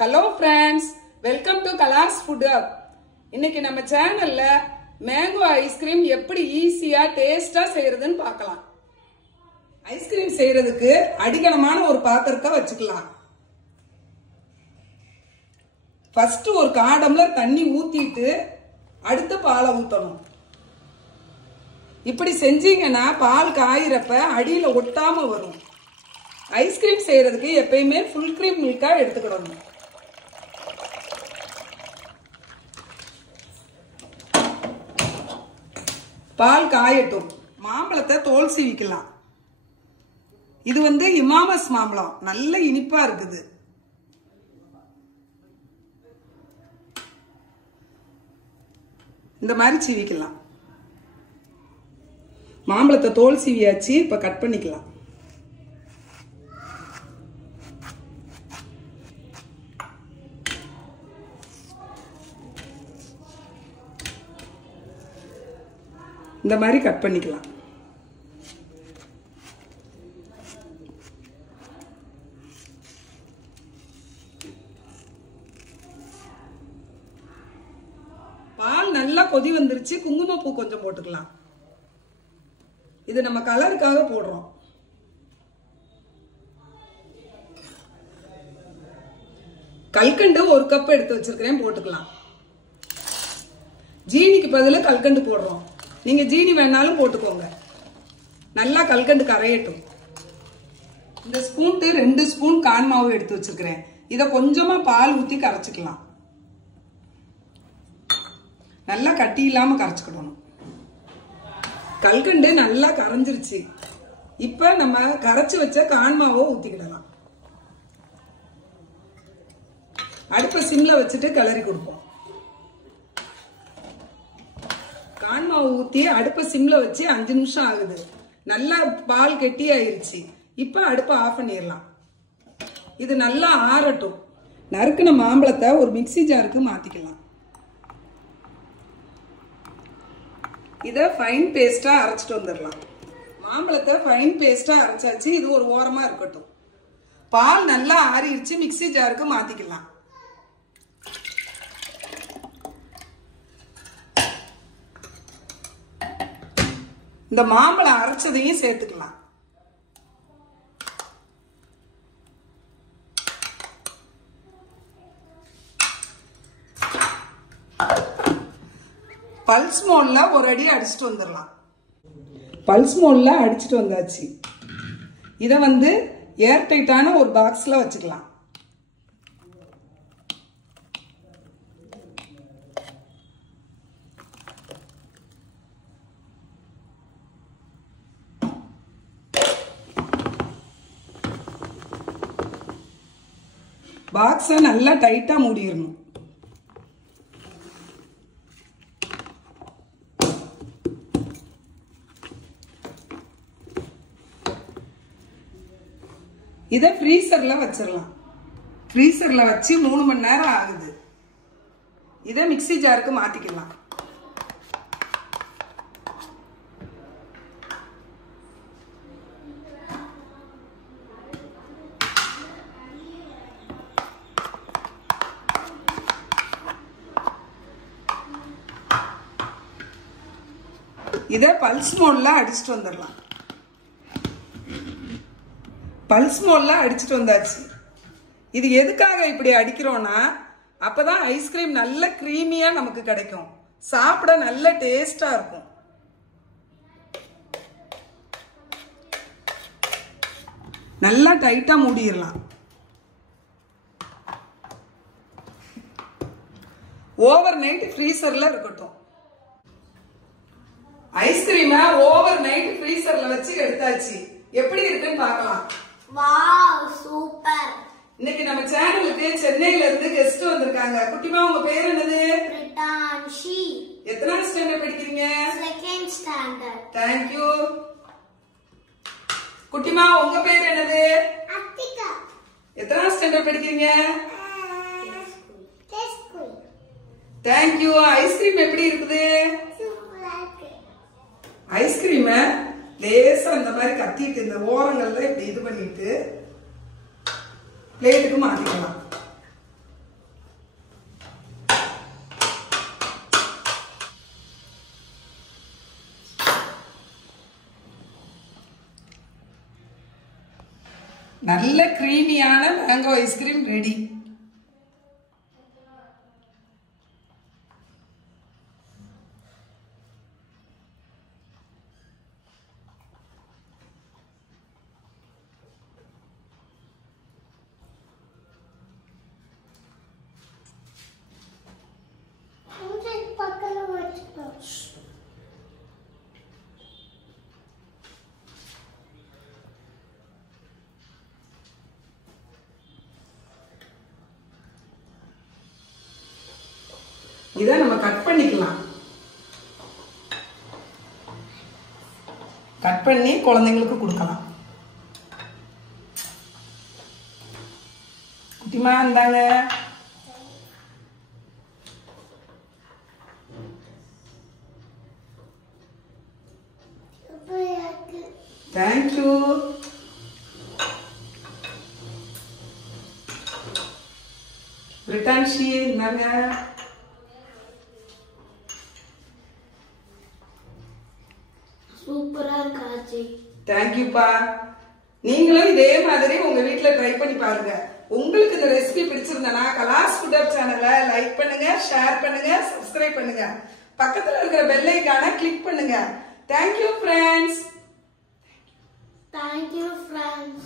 Hello friends, welcome to Kalas Food Hub. இன்னைக்கு நம்ம சேனல்ல மேங்கோ ஐஸ்கிரீம் எப்படி ஈஸியா டேஸ்டா செய்யறதுன்னு பார்க்கலாம். ஐஸ்கிரீம் செய்யறதுக்கு அடிகனமான ஒரு பாத்திரத்தை வச்சுக்கலாம். ஃபர்ஸ்ட் ஒரு காடம்ளர் தண்ணி ஊத்திட்டு அடுத்து பாலை ஊத்தணும். இப்படி செஞ்சீங்கன்னா பால் காயிறப்ப அடியில ஒட்டாம வரும். ஐஸ்கிரீம் செய்யறதுக்கு எப்பயுமே ஃபுல் கிரீம் மில்கா எடுத்துக்கிடணும். பால் காயட்டும். மாம்பழத்தை தோல் சீவிக்கலாம். இது இமாமஸ் மாம்பழம், நல்ல இனிப்பா இருக்குது. இந்த மாதிரி சீவிக்கலாம். மாம்பழத்தை தோல் சீவியாச்சு, இப்ப கட் பண்ணிக்கலாம். இந்த மாதிரி கட் பண்ணிக்கலாம். பால் நல்லா கொதி வந்துருச்சு. குங்குமப்பூ கொஞ்சம் போட்டுக்கலாம். இது நம்ம கலருக்காக போடுறோம். கல்கண்டு ஒரு கப் எடுத்து வச்சிருக்கிறேன், போட்டுக்கலாம். ஜீனிக்கு பதிலா கல்கண்டு போடுறோம். நீங்க ஜீனி வேணாலும் போட்டுக்கோங்க. நல்லா கல்கண்டு கரையட்டும். இந்த ஸ்பூன்ட்டு 2 ஸ்பூன் கான் மாவு எடுத்து வச்சிருக்கிறேன். இதை கொஞ்சமா பால் ஊத்தி கரைச்சிக்கலாம். நல்லா கட்டி இல்லாம கரைச்சுக்கிடணும். கல்கண்டு நல்லா கரைஞ்சிருச்சு. இப்ப நம்ம கரைச்சு வச்ச கான் மாவை ஊத்திக்கிடலாம். அடுப்ப சிம்ல வச்சுட்டு கிளறி கொடுப்போம். கான் மாவு ஊத்தி அடுப்ப சிம்ல வச்சு 5 நிமிஷம் ஆகுது. நல்லா பால் கெட்டி ஆயிருச்சு. இப்ப அடுப்ப ஆஃப் பண்ணிடலாம். இது நல்லா ஆறட்டும். நறுக்குன மாம்பழத்தை ஒரு மிக்ஸி ஜாருக்கு மாத்திக்கலாம். இத ஃபைன் பேஸ்டா அரைச்சிட்டு வந்துடலாம். மாம்பழத்தை ஃபைன் பேஸ்டா அரைச்சாச்சு. இது ஒரு ஓரமா இருக்கட்டும். பால் நல்லா ஆறிடுச்சு. மிக்ஸி ஜாருக்கு மாத்திக்கலாம். இந்த மாம்பழம் அரைச்சதையும் சேர்த்துக்கலாம். பல்ஸ் மோட்ல ஒரு அடி அடிச்சுட்டு வந்துடலாம். பல்ஸ் மோட்ல அடிச்சுட்டு வந்தாச்சு. இத ஏர் டைட்டான ஒரு பாக்ஸ்ல வச்சுக்கலாம். பாக்ஸை நல்லா டைட்டா மூடிடணும். இதை ஃப்ரீசர்ல வச்சிடலாம். ஃப்ரீசர்ல வச்சு 3 மணி நேரம் ஆகுது. இதை மிக்ஸி ஜாருக்கு மாத்திக்கலாம். இதை பல்ஸ் மோட்ல அடிச்சுட்டு வந்துடலாம். பல்ஸ் மோட்ல அடிச்சுட்டு வந்தாச்சு. இது எதுக்காக இப்படி அடிக்கிறோம்னா, அப்பதான் ஐஸ்கிரீம் நல்ல கிரீமியா நமக்கு கிடைக்கும். சாப்பிட நல்ல டேஸ்டா இருக்கும். நல்லா டைட்டா மூடிடலாம். ஓவர் நைட் ஃப்ரீசர்ல இருக்கட்டும். ஐஸ்கிரீமை ஓவர் நைட் ஃப்ரீசர்ல வச்சு எடுத்தாச்சு. எப்படி இருக்குன்னு பார்க்கலாம். Wow, super. இன்னைக்கு நம்ம சேனலுக்கு சென்னையில இருந்து கெஸ்ட் வந்திருக்காங்க. குட்டிமா, உங்க பேர் என்னது? பிரிட்டான்ஷி. எத்தனாவது ஸ்டாண்டர்ட் படிக்கிறீங்க? Second standard. Thank you. குட்டிமா, உங்க பேர் என்னது? அத்திகா. எத்தனாவது ஸ்டாண்டர்ட் படிக்கிறீங்க? ஸ்கூல். Thank you. ஐஸ்கிரீம் எப்படி இருக்குது? சூப்பரா இருக்கு. ஐஸ்கிரீம் லேசா இந்த மாதிரி கத்திட்டு இந்த ஓரங்கள்ல இப்படி இது பண்ணிட்டு பிளேட்டுக்கு மாத்திக்கலாம். நல்ல கிரீமியான மேங்கோ ஐஸ்கிரீம் ரெடி. பக்கத்துல வச்சுக்கோ. இதை நம்ம கட் பண்ணிக்கலாம். கட் பண்ணி குழந்தைங்களுக்கு கொடுக்கலாம். குட்டிமா இருந்தாங்க. தேங்க்யூ. பிரிட்டான்ஷி இருந்தாங்க. சூப்பரா இருக்காச்சு. தேங்க்யூப்பா. நீங்களும் இதே மாதிரி உங்க வீட்ல ட்ரை பண்ணி பாருங்க. உங்களுக்கு இந்த ரெசிபி பிடிச்சிருந்தனா கலாஸ் ஃபுட் ஹப் சேனலை லைக் பண்ணுங்க, ஷேர் பண்ணுங்க, சப்ஸ்கிரைப் பண்ணுங்க. பக்கத்துல இருக்கிற பெல் ஐகானை கிளிக் பண்ணுங்க. Thank you friends. Thank you, friends.